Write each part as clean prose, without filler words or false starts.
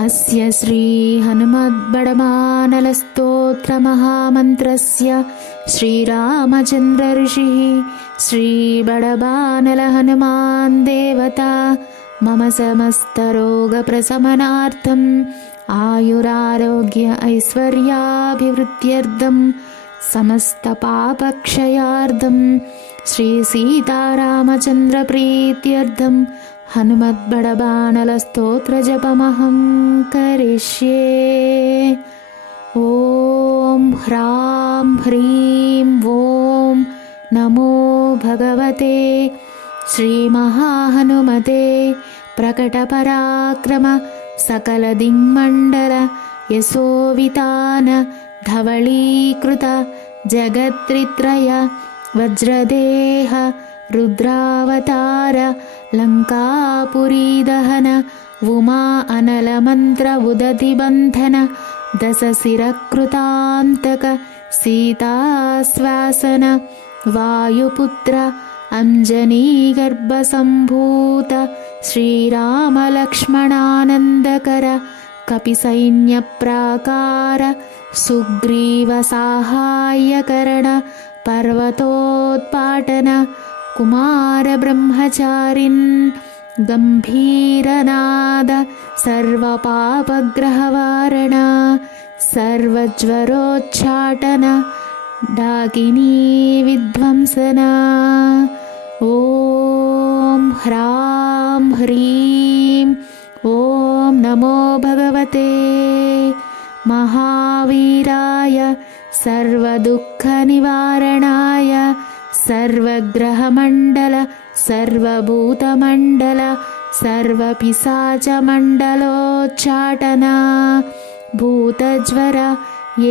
अस्य श्री हनुमद्बडबानलस्तोत्रमहामन्त्रस्य श्रीरामचन्द्र ऋषिः श्रीबडबानल हनुमान् देवता मम समस्तरोगप्रशमनार्थम् आयुरारोग्य ऐश्वर्याभिवृद्ध्यर्थं समस्तपापक्षयार्थं श्रीसीतारामचन्द्रप्रीत्यर्थं हनुमद्बडबानलस्तोत्रजपमहं करिष्ये। ॐ ह्रां ह्रीं ॐ नमो भगवते श्रीमहाहनुमते प्रकटपराक्रम सकलदिङ्मण्डल यशोवितान धवलीकृत जगत्त्रित्रय वज्रदेह रुद्रावतार लङ्कापुरीदहन उमा अनलमन्त्र उदतिबन्धन दशशिरकृतान्तक सीताश्वासन वायुपुत्र अञ्जनीगर्भसम्भूत श्रीरामलक्ष्मणानन्दकर कपिसैन्यप्राकार सुग्रीवसाहाय्यकरण पर्वतोत्पाटन कुमारब्रह्मचारिन् गम्भीरनाद सर्वपापग्रहवारण सर्वज्वरोच्चाटन डाकिनी विध्वंसन। ॐ ह्रां ह्रीं ॐ नमो भगवते महावीराय सर्वदुःखनिवारणाय सर्वग्रहमण्डल सर्वभूतमण्डल सर्वपिशाचमण्डलोच्चाटन भूतज्वर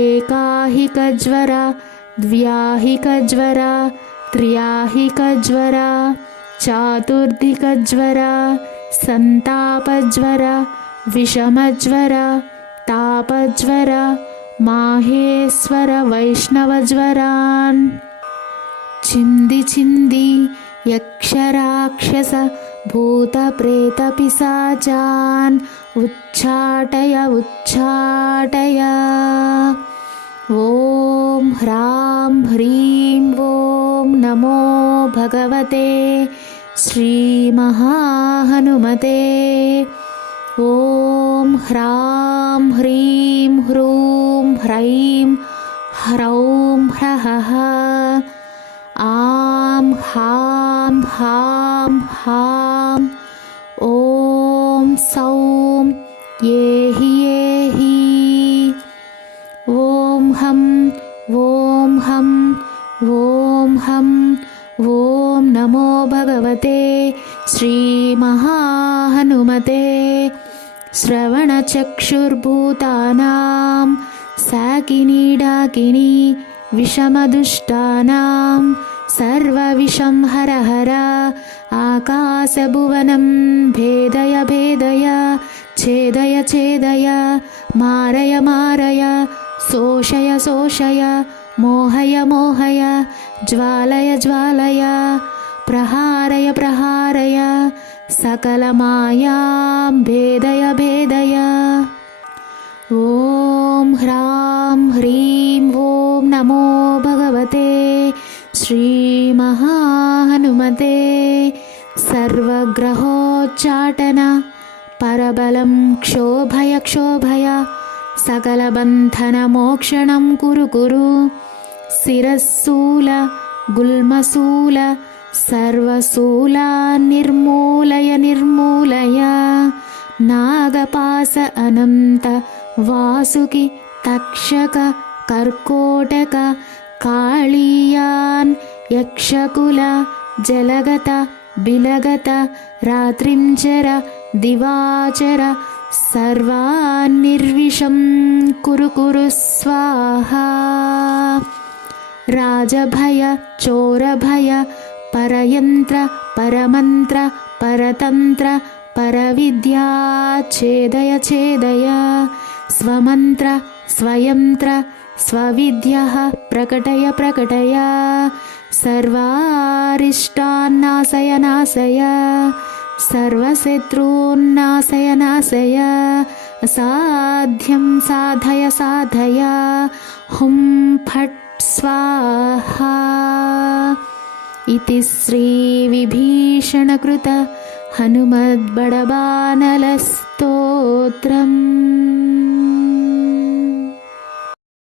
एकाहिकज्वर द्व्याहिकज्वर त्र्याहिकज्वर चातुर्धिकज्वर सन्तापज्वर विषमज्वर तापज्वर माहेश्वर वैष्णवज्वरान् चिन्धि चिन्धि यक्षराक्षस भूतप्रेतपिशाचान् उच्चाटय उच्चाटय। ॐ ह्रां ह्रीं ॐ नमो भगवते श्रीमहाहनुमते। ॐ ह्रां ह्रीं ह्रूं ह्रैं ह्रौं ह्रहः आं हां हां हां ॐ सौं येहि येहि ॐ हं ॐ हं ॐ हं ॐ नमो भगवते श्रीमहाहनुमते। श्रवणचक्षुर्भूतानां साकिनी डाकिनी विषमदुष्टानां सर्वविषं हर हर आकाशभुवनं भेदय भेदय छेदय छेदय मारय मारय शोषय शोषय मोहय मोहय ज्वालय ज्वालय प्रहारय प्रहारय सकलमायां भेदय भेदय। ॐ ह्रां ह्रीं ॐ नमो भगवते श्रीमहाहनुमते। सर्वग्रहोच्चाटन परबलं क्षोभय क्षोभय सकलबन्धनमोक्षणं कुरु कुरु शिरःशूल गुल्मशूल सर्वशूलान् निर्मूलय निर्मूलय नागपाश अनन्त वासुकि तक्षक कर्कोटक काळीयान् यक्षकुल जलगत बिलगत रात्रिञ्चर दिवाचर सर्वान् निर्विषं कुरु कुरु स्वाहा। राजभय चोरभय परयन्त्र परमन्त्र परतन्त्र परविद्या छेदय छेदय स्वमन्त्र स्वयंत्र स्वविद्यः प्रकटय प्रकटय सर्वारिष्टान् नाशय नाशय सर्वशत्रून्नाशय नाशय असाध्यं साधय साधय हुं फट् स्वाहा इति श्रीविभीषणकृत हनुमद्बडबानलस्तोत्रम्।